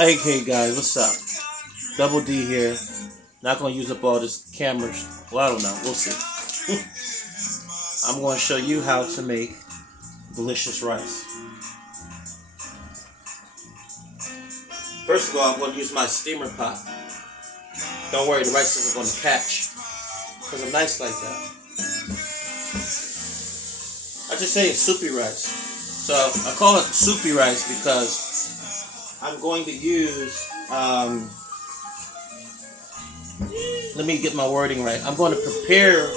Okay, guys, what's up? Double D here. Not gonna use up all this camera. Well, I don't know. We'll see. I'm gonna show you how to make delicious rice. First of all, I'm gonna use my steamer pot. Don't worry, the rice isn't gonna catch because I'm nice like that. I just say it's soupy rice. So I call it soupy rice because I'm going to use. Let me get my wording right. I'm going to prepare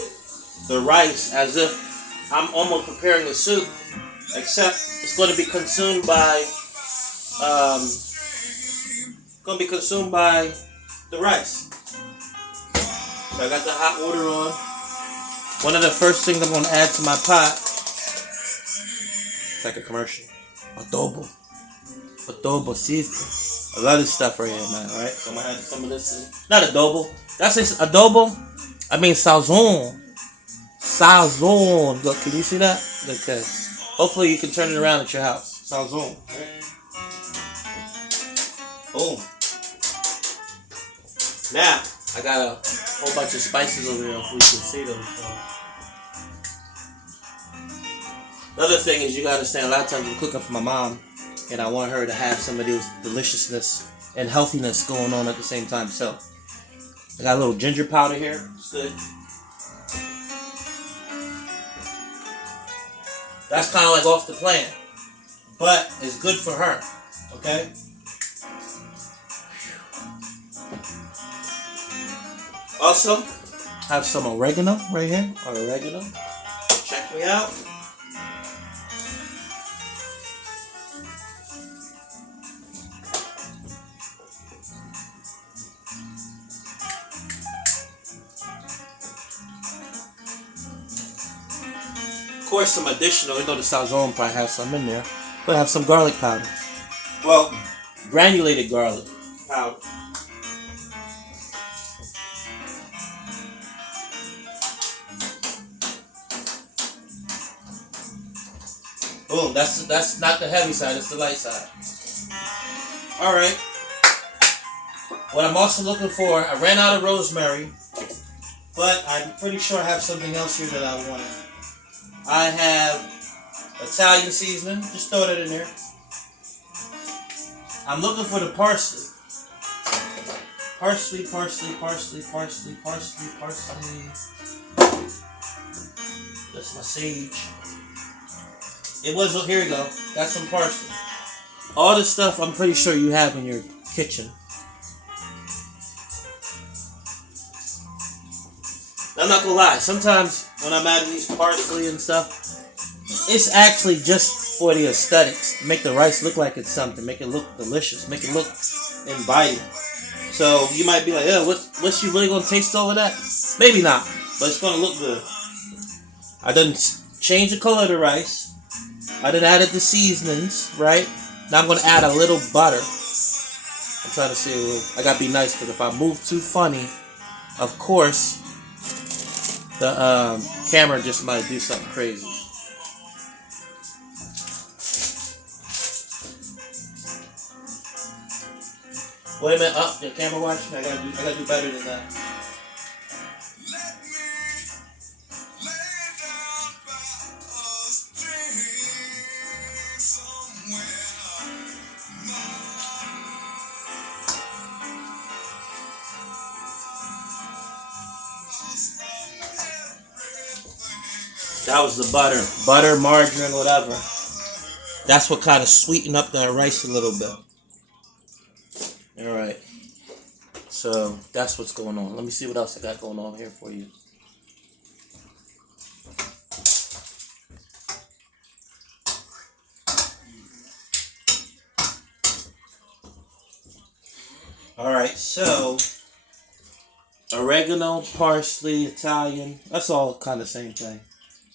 the rice as if I'm almost preparing a soup, except it's going to be consumed by the rice. So I got the hot water on. One of the first things I'm going to add to my pot, it's like a commercial, adobo seasoning. I love this stuff right here, man. All right, so I'm gonna add some of this in. Not adobo. That's it. Adobo. I mean sazon. Sazon. Look, can you see that? Okay. Hopefully you can turn it around at your house. Sazon. Right? Boom. Now I got a whole bunch of spices over here. Hopefully you can see them. Another thing is you gotta understand. A lot of times I'm cooking for my mom. And I want her to have some of those deliciousness and healthiness going on at the same time. So, I got a little ginger powder here. It's good. That's kind of like off the plan. But it's good for her. Okay? Also, have some oregano right here. Oregano. Check me out. Of course, some additional, you know the sazon probably has some in there, but have some garlic powder. Well, granulated garlic powder. Boom, that's not the heavy side, it's the light side. Alright. What I'm also looking for, I ran out of rosemary, but I'm pretty sure I have something else here that I wanted. I have Italian seasoning. Just throw that in there. I'm looking for the parsley. Parsley. That's my sage. It was, here we go. Got some parsley. All this stuff I'm pretty sure you have in your kitchen. I'm not gonna lie, sometimes when I'm adding these parsley and stuff, it's actually just for the aesthetics. Make the rice look like it's something, make it look delicious, make it look inviting. So you might be like, yeah, what's you really gonna taste all of that? Maybe not, but it's gonna look good. I done changed the color of the rice. I done added the seasonings, right? Now I'm gonna add a little butter. I'm trying to see a little, I gotta be nice because if I move too funny, of course, the camera just might do something crazy. Wait a minute, up the camera watching. I gotta do better than that. That was the butter. Butter, margarine, whatever. That's what kind of sweetened up that rice a little bit. Alright. So, that's what's going on. Let me see what else I got going on here for you. Alright, so oregano, parsley, Italian. That's all kind of the same thing.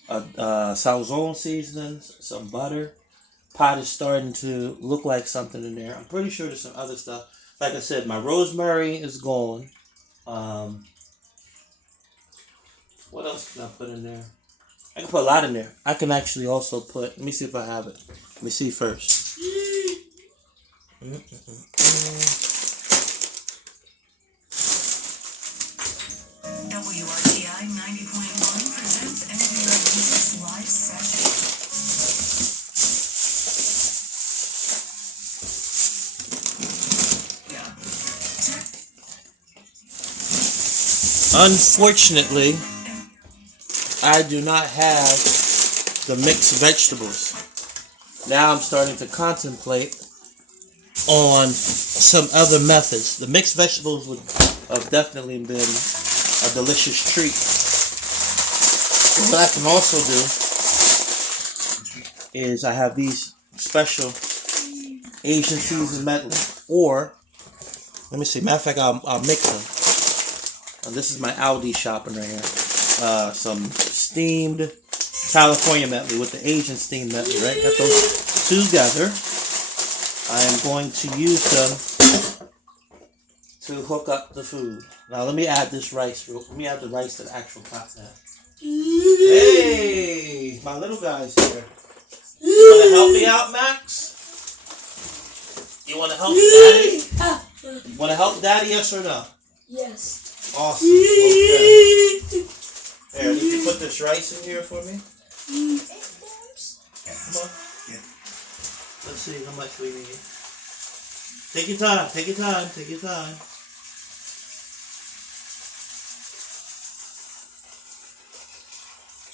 Sazon seasonings, some butter. Pot is starting to look like something in there. I'm pretty sure there's some other stuff. Like I said, my rosemary is gone. What else can I put in there? I can put a lot in there. I can actually also put, let me see if I have it. Let me see first. WRTI 90.1 presents NWRT's live session. Unfortunately, I do not have the mixed vegetables. Now I'm starting to contemplate on some other methods. The mixed vegetables would have definitely been a delicious treat. What I can also do is I have these special Asian seasoned medley, or let me see. Matter of fact, I'll mix them. This is my Aldi shopping right here. Some steamed California medley with the Asian steamed medley, right? Got those together. I am going to use them to hook up the food. Now let me add this rice. Let me add the rice to the actual pot now. Hey, my little guy's here. You want to help me out, Max? You want to help Daddy? You want to help Daddy, yes or no? Yes. Awesome. Okay. Here, did you put this rice in here for me? Come on. Let's see how much we need. Take your time. Take your time. Take your time.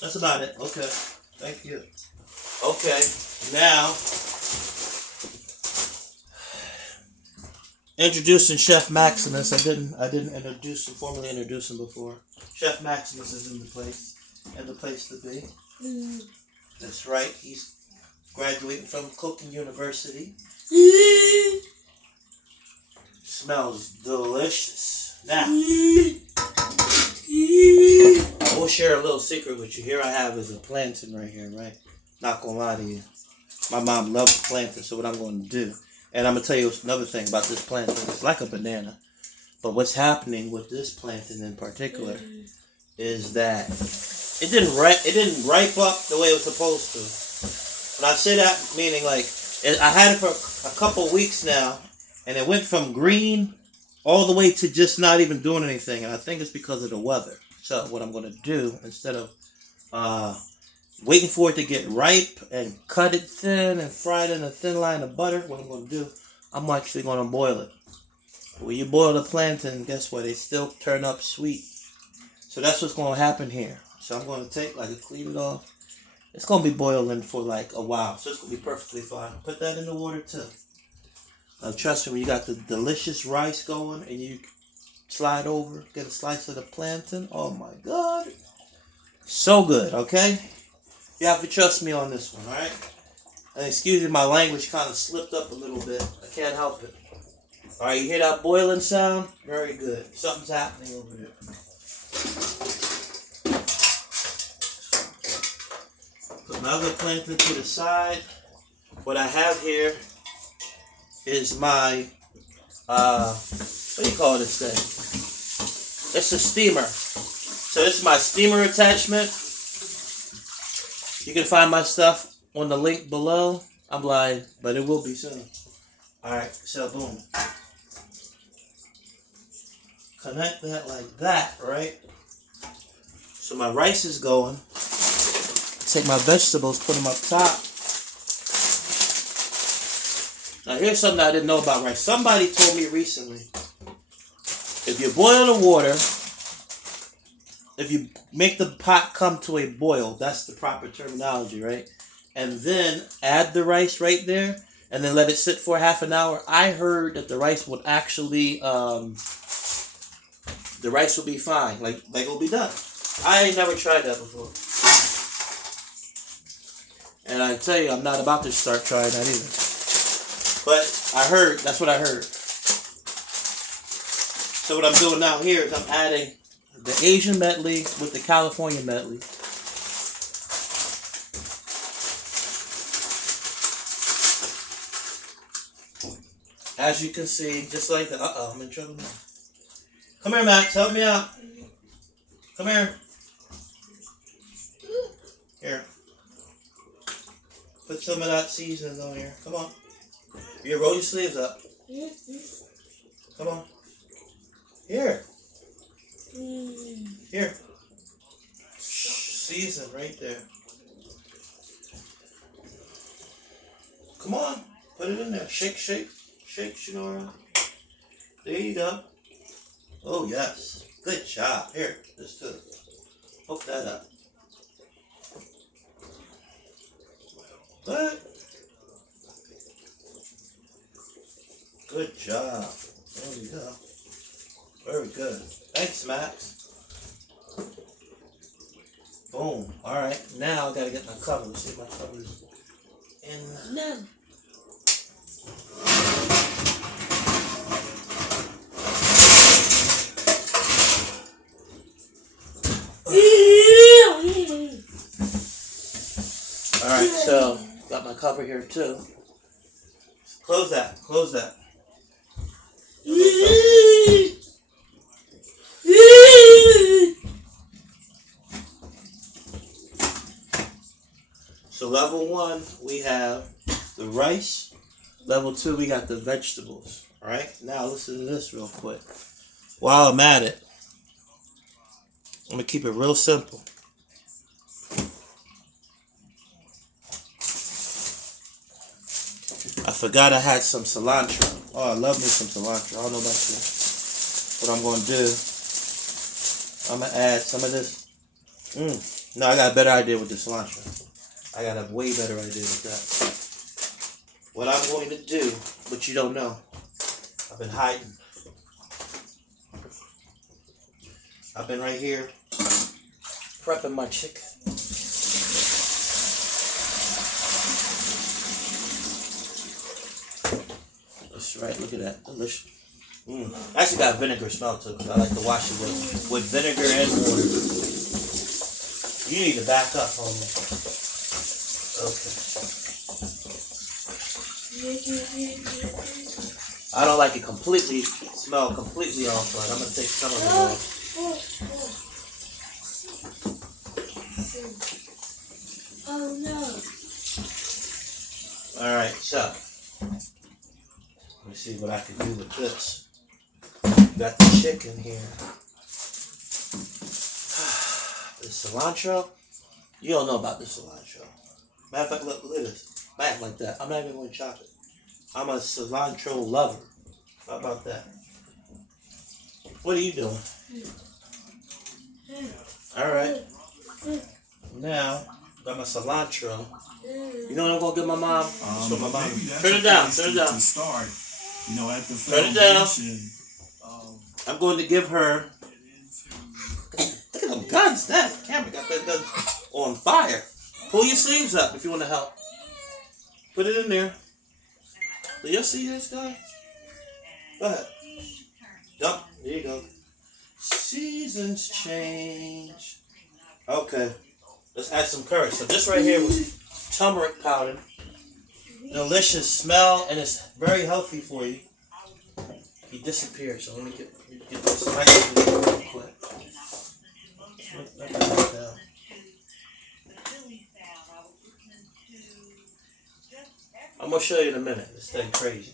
That's about it. Okay. Thank you. Okay. Now, introducing Chef Maximus. I didn't formally introduce him before. Chef Maximus is in the place to be. That's right. He's graduating from Cooking University. Smells delicious. Now, I will share a little secret with you. Here I have is a plantain right here, right? Not gonna lie to you. My mom loves plantain, so what I'm going to do, and I'm gonna tell you another thing about this plantain. It's like a banana, but what's happening with this plantain in particular is that it didn't ripe up the way it was supposed to. When I say that, meaning like I had it for a couple weeks now, and it went from green all the way to just not even doing anything. And I think it's because of the weather. So what I'm going to do, instead of waiting for it to get ripe and cut it thin and fry it in a thin line of butter, what I'm going to do, I'm actually going to boil it. When you boil the plantain, guess what? They still turn up sweet. So that's what's going to happen here. So I'm going to clean it off. It's going to be boiling for like a while. So it's going to be perfectly fine. Put that in the water too. Trust me, when you got the delicious rice going and you slide over, get a slice of the plantain. Oh my God. So good, okay? You have to trust me on this one, alright? And excuse me, my language kind of slipped up a little bit. I can't help it. Alright, you hear that boiling sound? Very good. Something's happening over there. Put my other plantain to the side. What I have here is my, what do you call this thing? It's a steamer. So this is my steamer attachment. You can find my stuff on the link below. I'm lying, but it will be soon. Alright, so boom. Connect that like that, right? So my rice is going. Take my vegetables, put them up top. Now here's something I didn't know about rice. Somebody told me recently, if you boil the water, if you make the pot come to a boil, that's the proper terminology, right? And then add the rice right there, and then let it sit for half an hour. I heard that the rice would actually, the rice will be fine, like it will be done. I ain't never tried that before. And I tell you, I'm not about to start trying that either. But I heard, that's what I heard. So what I'm doing now here is I'm adding the Asian medley with the California medley. As you can see, just like that. I'm in trouble now. Come here, Max, help me out. Come here. Here. Put some of that seasoning on here. Come on. You roll your sleeves up. Come on. Here. Here. Season right there. Come on. Put it in there. Shake, shake. Shake, Shinora. There you go. Oh, yes. Good job. Here. This too. Hook that up. Good. Good job. There we go. Very good. Thanks, Max. Boom. Alright. Now I gotta get my cover. Let's see if my cover's in. No. Alright, so got my cover here too. Close that. Close that. So level 1, we have the rice. Level 2, we got the vegetables. Alright, now listen to this real quick. While I'm at it, I'm going to keep it real simple. I forgot I had some cilantro. Oh, I love me some cilantro. I don't know about you. What I'm going to do, I'm going to add some of this. No, I got a better idea with the cilantro. I got a way better idea with that. What I'm going to do, but you don't know, I've been hiding. I've been right here prepping my chicken. That's right, look at that, delicious. Actually got vinegar smell too, because I like to wash it with vinegar and water. You need to back up on me. Okay. I don't like it completely, smell completely off, but I'm going to take some of it off. Oh no. Alright, so let me see what I can do with this. Got the chicken here. The cilantro. You don't know about the cilantro. Matter of fact, look at this. Back like that. I'm not even going to chop it. I'm a cilantro lover. How about that? What are you doing? Alright. Now, got my cilantro. You know what I'm going to give my mom? Show my mom. Turn it down. Turn it down. Start, at the Turn it down. I'm going to give her. Look at them guns. That camera got that gun on fire. Pull your sleeves up if you want to help. Put it in there. Do you see this guy? Go ahead. Yup. There you go. Seasons change. Okay. Let's add some curry. So this right here was turmeric powder. Delicious smell, and it's very healthy for you. He disappeared, so let me get this spicy real quick. I'm gonna show you in a minute. This thing crazy.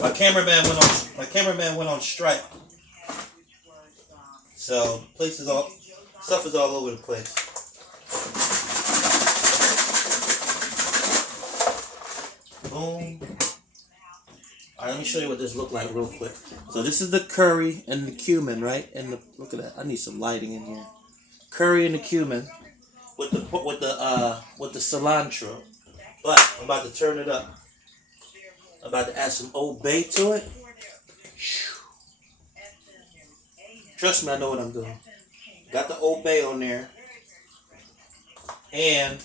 My cameraman went on strike. So stuff is all over the place. Boom. Alright, let me show you what this looked like real quick. So this is the curry and the cumin, right? And look at that. I need some lighting in here. Curry and the cumin with the cilantro. But I'm about to turn it up. I'm about to add some Old Bay to it. Trust me, I know what I'm doing. Got the Old Bay on there. And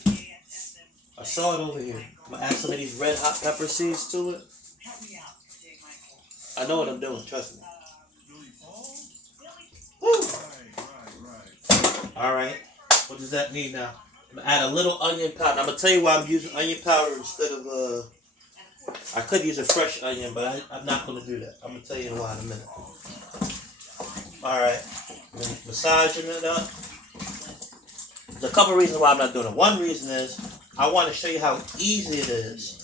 I saw it over here. I'm going to add some of these red hot pepper seeds to it. I know what I'm doing, trust me. Woo! Alright, what does that mean now? I'm going to add a little onion powder. I'm going to tell you why I'm using onion powder instead of, I could use a fresh onion, but I'm not going to do that. I'm going to tell you why in a minute. Alright, massaging it up. There's a couple reasons why I'm not doing it. One reason is, I want to show you how easy it is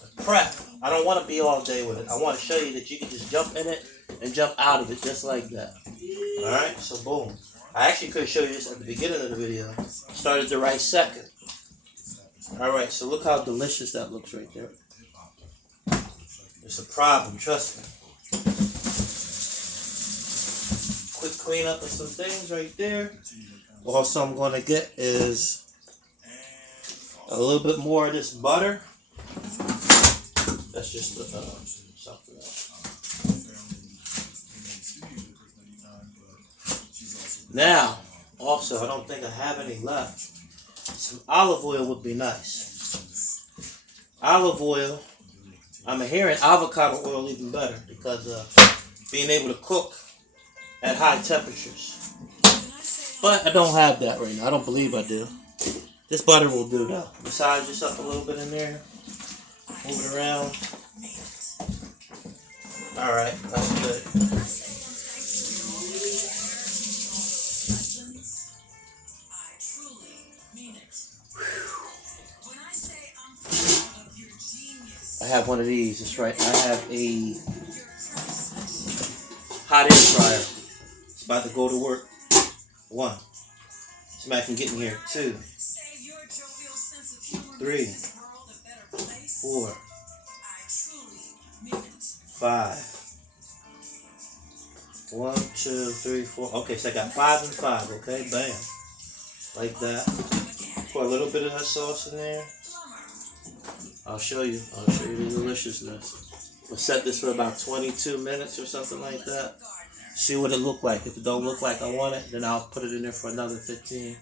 to prep. I don't want to be all day with it. I want to show you that you can just jump in it and jump out of it just like that. Alright, so boom. I actually could show you this at the beginning of the video. Started the right second. Alright, so look how delicious that looks right there. It's a problem, trust me. Quick cleanup of some things right there. Also, I'm going to get is a little bit more of this butter. That's just something else. Now, also, I don't think I have any left. Some olive oil would be nice. Olive oil. I'm hearing avocado oil even better because being able to cook at high temperatures. But I don't have that right now. I don't believe I do. This butter will do though. Massage this up a little bit in there. Move it around. Alright, that's good. I have one of these, that's right. I have a hot air fryer. It's about to go to work. 1. Somebody can get in here. 2. 3. 4. 5. 1, 2, 3, 4. Okay, so I got 5 and 5. Okay, bam. Like that. Pour a little bit of that sauce in there. I'll show you the deliciousness. We'll set this for about 22 minutes or something like that. See what it look like. If it don't look like I want it, then I'll put it in there for another 15.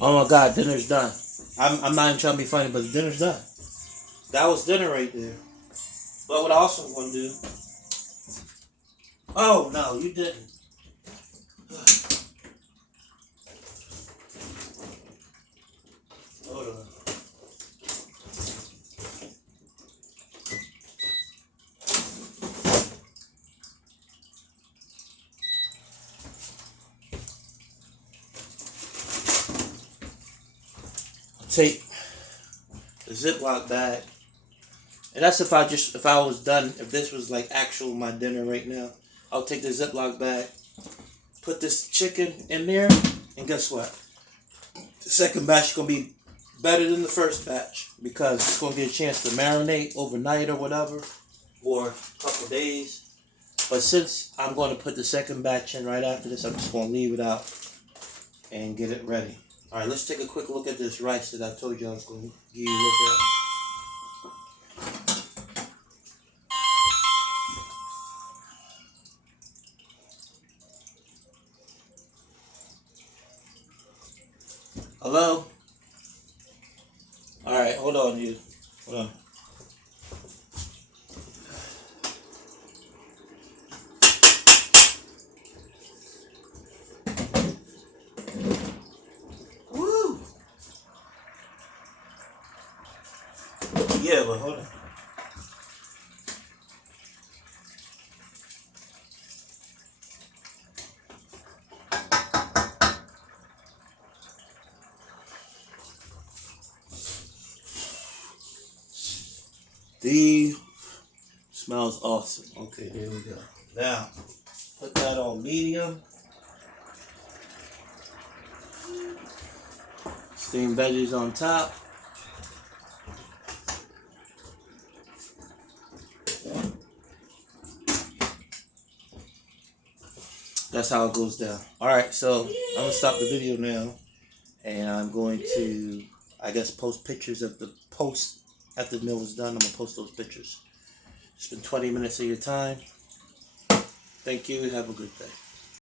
Oh my God, dinner's done. I'm not even trying to be funny, but the dinner's done. That was dinner right there. But what I also want to do... Oh, no, you didn't. Hold on. Take the Ziploc bag, and that's if I was done, if this was like actual my dinner right now. I'll take the Ziploc bag, put this chicken in there, and guess what? The second batch is going to be better than the first batch because it's going to get a chance to marinate overnight or whatever, or a couple days. But since I'm going to put the second batch in right after this, I'm just going to leave it out and get it ready. Alright, let's take a quick look at this rice that I told you I was going to give you a look at. Hello? Alright, hold on, you. Hold on. Woo! Yeah, but hold on. The smells awesome. Okay, here we go. Now, put that on medium. Steamed veggies on top. That's how it goes down. Alright, so I'm going to stop the video now. And I'm going to, I guess, post pictures of the post after the meal is done. I'm going to post those pictures. It's been 20 minutes of your time. Thank you. Have a good day.